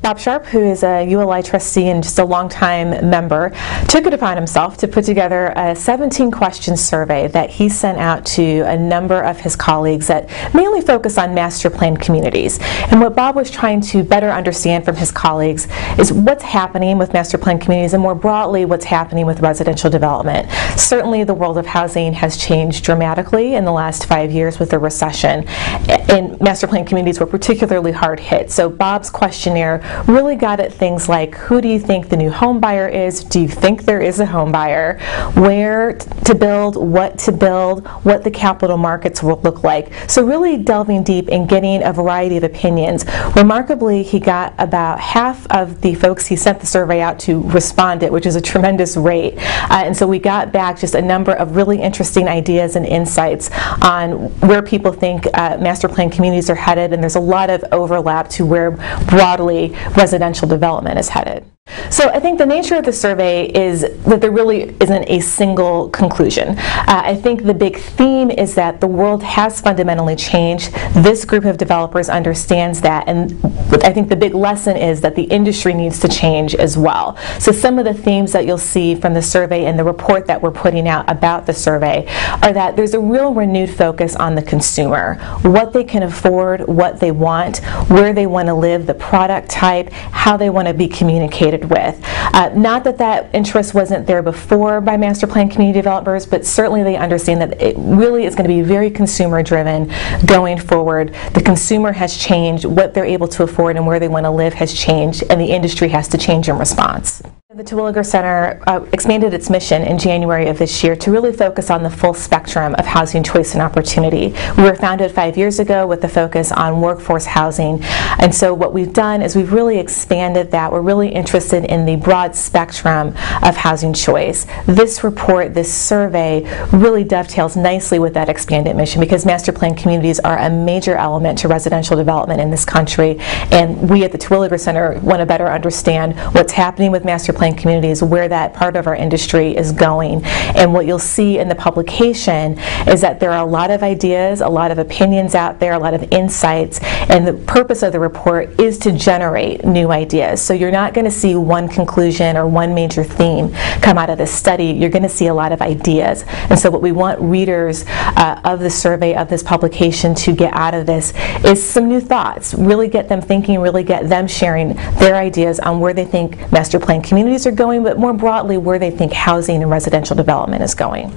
Bob Sharp, who is a ULI trustee and just a longtime member, took it upon himself to put together a 17-question survey that he sent out to a number of his colleagues that mainly focus on master plan communities. And what Bob was trying to better understand from his colleagues is what's happening with master plan communities and more broadly what's happening with residential development. Certainly the world of housing has changed dramatically in the last 5 years with the recession, and master plan communities were particularly hard hit. So Bob's questionnaire really got at things like, who do you think the new home buyer is? Do you think there is a home buyer? Where to build, what the capital markets will look like. So really delving deep and getting a variety of opinions. Remarkably, he got about half of the folks he sent the survey out to responded, which is a tremendous rate. And so we got back just a number of really interesting ideas and insights on where people think master plan communities are headed, and there's a lot of overlap to where broadly residential development is headed. So I think the nature of the survey is that there really isn't a single conclusion. I think the big theme is that the world has fundamentally changed. This group of developers understands that, and I think the big lesson is that the industry needs to change as well. So some of the themes that you'll see from the survey and the report that we're putting out about the survey are that there's a real renewed focus on the consumer, what they can afford, what they want, where they want to live, the product type, how they want to be communicated with. Not that that interest wasn't there before by master plan community developers, but certainly they understand that it really is going to be very consumer driven going forward. The consumer has changed, what they're able to afford and where they want to live has changed, and the industry has to change in response. The Terwilliger Center expanded its mission in January of this year to really focus on the full spectrum of housing choice and opportunity. We were founded 5 years ago with the focus on workforce housing, and so what we've done is we've really expanded that. We're really interested in the broad spectrum of housing choice. This report, this survey, really dovetails nicely with that expanded mission because master plan communities are a major element to residential development in this country, and we at the Terwilliger Center want to better understand what's happening with master plan communities, where that part of our industry is going. And what you'll see in the publication is that there are a lot of ideas, a lot of opinions out there, a lot of insights, and the purpose of the report is to generate new ideas. So you're not going to see one conclusion or one major theme come out of this study. You're going to see a lot of ideas. And so what we want readers of the survey, of this publication, to get out of this is some new thoughts, really get them thinking, really get them sharing their ideas on where they think master plan communities are going, but more broadly where they think housing and residential development is going.